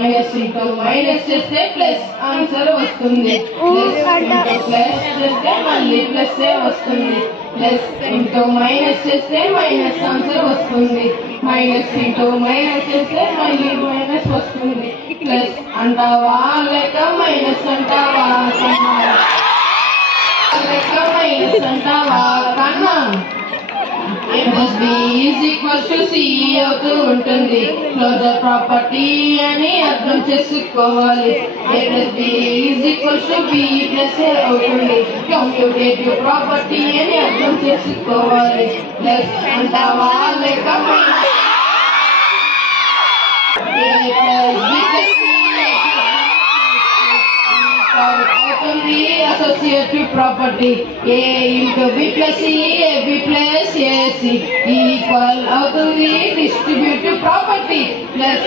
Minus into minus చేస్తే plus answer వస్తుంది. Plus into plus చేస్తే మళ్ళీ ప్లస్ వస్తుంది. ప్లస్ ఇంటూ మైనస్ చేస్తే మైనస్ ఆన్సర్ వస్తుంది. మైనస్ ఇంటూ మైనస్ చేస్తే మళ్ళీ మైనస్ వస్తుంది. ప్లస్ అంటావా లేక మైనస్ అంటావా కన్నా? లేక మైనస్ అంటావా కన్నా? A plus B is equals to C అవుతూ ఉంటుంది. క్లోజర్ ప్రాపర్టీ అని అర్థం చేసుకోవాలి. A plus B is equals to B plus A అవుతుంది. కమ్యూటేటివ్ ప్రాపర్టీ అని అర్థం చేసుకోవాలి. ప్లస్ అంటావా లేక minus? A plus B plus C అవుతుంది. Associative property A into B plus C, AB plus AC equal అవుతుంది. డిస్ట్రిబ్యూటివ్ ప్రాపర్టీ ప్లస్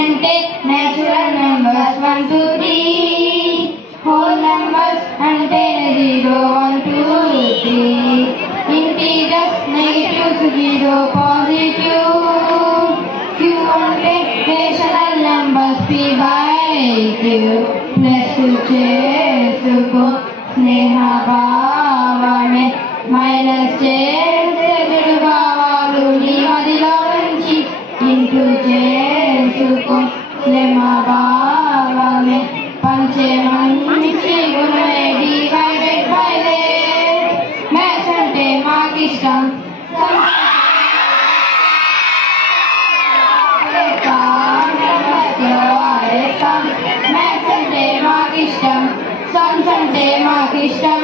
అంటే natural numbers 1 2 3, whole numbers అంటే 0 1 2 3, ఇంటీజర్స్ నెగటివ్స్ 0 పాజిటివ్. Q అంటే రేషనల్ నెంబర్స్ P/Q. ప్లస్ చేసుకో స్నేహ భావమే, minus చేసే చెడు భావాలు నీ మదిలో నుంచి ఇంటూ చేసుకో స్నేహ భావమే, పంచే మంచి గుణమే డివైడెడ్ బై రేట్. మ్యాథ్స్ అంటే మాకిష్టం, మ్యాథ్స్ అంటే మాకిష్టం, సమ్స్ అంటే మాకిష్టం.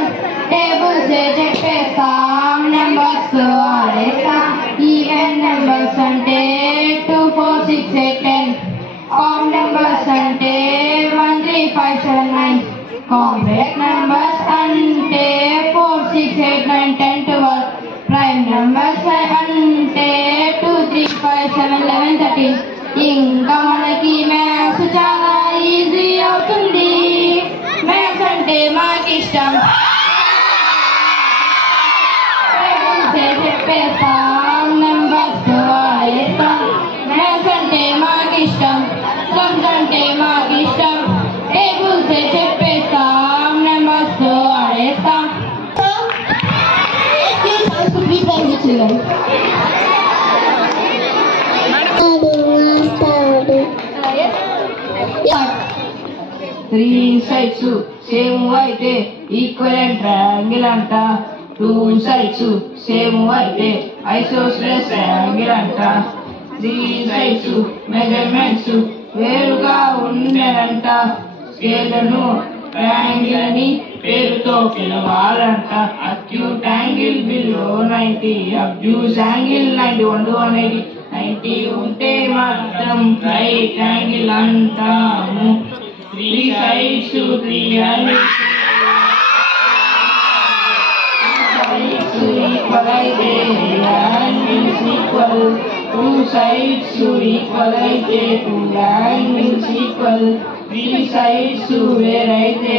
టేబుల్స్ చెప్పేస్తాం, నెంబర్స్ ఆడేస్తాం. ఈవెన్ నెంబర్స్ అంటే 2 4 6 8 10. కామ్ నెంబర్స్ అంటే 1 3 5 7 9. కాంప్లెక్స్ నెంబర్స్ అంటే 4 6 8 9 10 12. ప్రైమ్ నెంబర్స్ అంటే 2 3 5 7 11 13. ఇంకా మనకి మ్యాథ్స్ చాలా ఈజీ అవుతుంది. మ్యాథ్స్ అంటే మాకిష్టం, చెప్పేస్తాం, నెంబర్స్ వాడేస్తాం. మ్యాథ్స్ అంటే మాకిష్టం, సమ్స్ అంటే మాకిష్టం. టేబుల్స్ చెప్పేస్తాం, నెంబర్స్ వాడేస్తాం. త్రీ సైడ్స్ సేమ్ అయితే ఈక్వలెంట్ ట్రయాంగిల్ అంట. 2 సైడ్స్ సేమ్ అయితే ఐసోసెలస్ ట్రయాంగిల్ అంట. 3 సైడ్స్ మెజర్మెంట్స్ వేరుగా ఉండేనంట. స్కేలను ట్రయాంగిల్ అని పేరుతో పిలవాలంట. Acute angle below 90, obtuse angle 91 to 180. 90 ఉంటే మాత్రం రైట్ యాంగిల్ అంటాము. 3 sides 3 angles equal అయితే angles equal. 2 sides equal అయితే 2 angles equal. 3 sides వేరైతే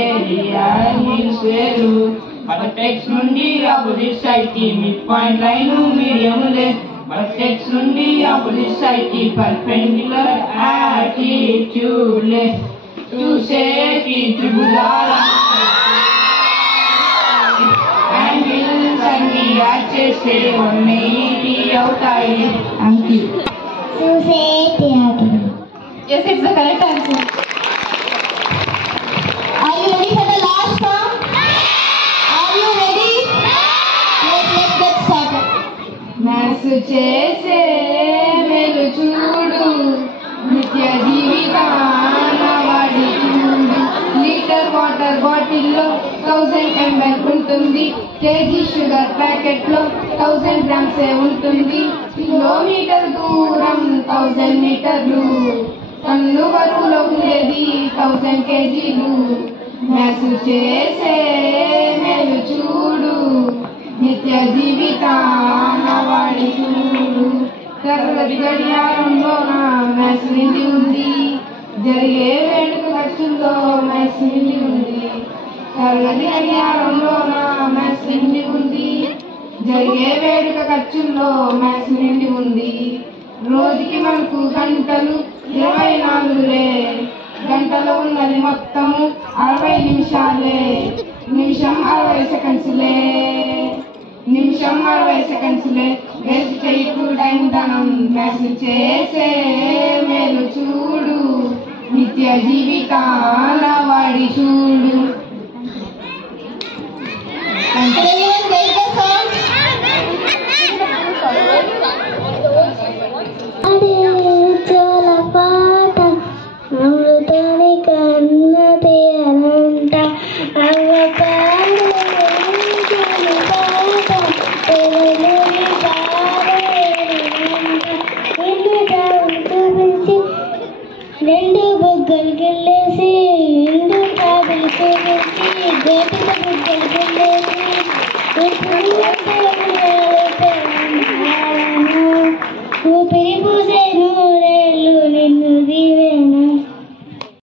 angles వేరు. వర్టెక్స్ నుండి ఆపోజిట్ సైడ్ కి మిడ్ పాయింట్ లైన్ మీడియం లే. వర్టెక్స్ నుండి ఆపోజిట్ సైడ్ కి పర్పెండిక్యులర్ యాటిట్యూడ్ లే. చూసేకి త్రిభుజాల యాంగిల్స్ అన్ని యాడ్ చేస్తే 180 అవుతాయి. Thank you. Yes, it's the correct answer. Are you ready for the last song? Are you ready? Let's get started. Maths చేసే మేలు చూడు, నిత్య జీవితాన వాడి చూడు. లీటర్ వాటర్ బాటిల్లో 1000 ml ఉంటుంది. కేజీ షుగర్ ప్యాకెట్ లో 1000 grams ఉంటుంది. కిలోమీటర్ దూరం 1000 మీటర్లు. టన్ను బరువులో ఉండేది 1000 kgలు. మ్యాథ్స్ చేసే మేలు చూడు, నిత్య జీవితాన వాడి చూడు. తరగతి గడియారంలోన మ్యాథ్స్ నిండి ఉంది. జరిగే వేడుక ఖర్చుల్లో మ్యాథ్స్ నిండి ఉంది. తరగతి గడియారంలోన జరిగే వేడుక ఖర్చుల్లో మ్యాథ్స్ నిండి ఉంది. రోజుకి మనకు గంటలు 24 గంటలు ఉన్నది మొత్తము 60 నిమిషాలే. నిమిషం 60 సెకండ్స్లే. నిమిషం 60 సెకండ్స్లే. వేస్ట్ చేయకూడదనం మ్యాథ్స్ చేసే మేలు చూడు. నిత్య జీవితాన వాడి చూడు. పాట అమృతాని కన్నది అనంట అవ్వ పాట రెండు బుగ్గలు గిల్లేసి రెండు కాదులు చూపించి గోపిక బుగ్గలు గిల్లేసి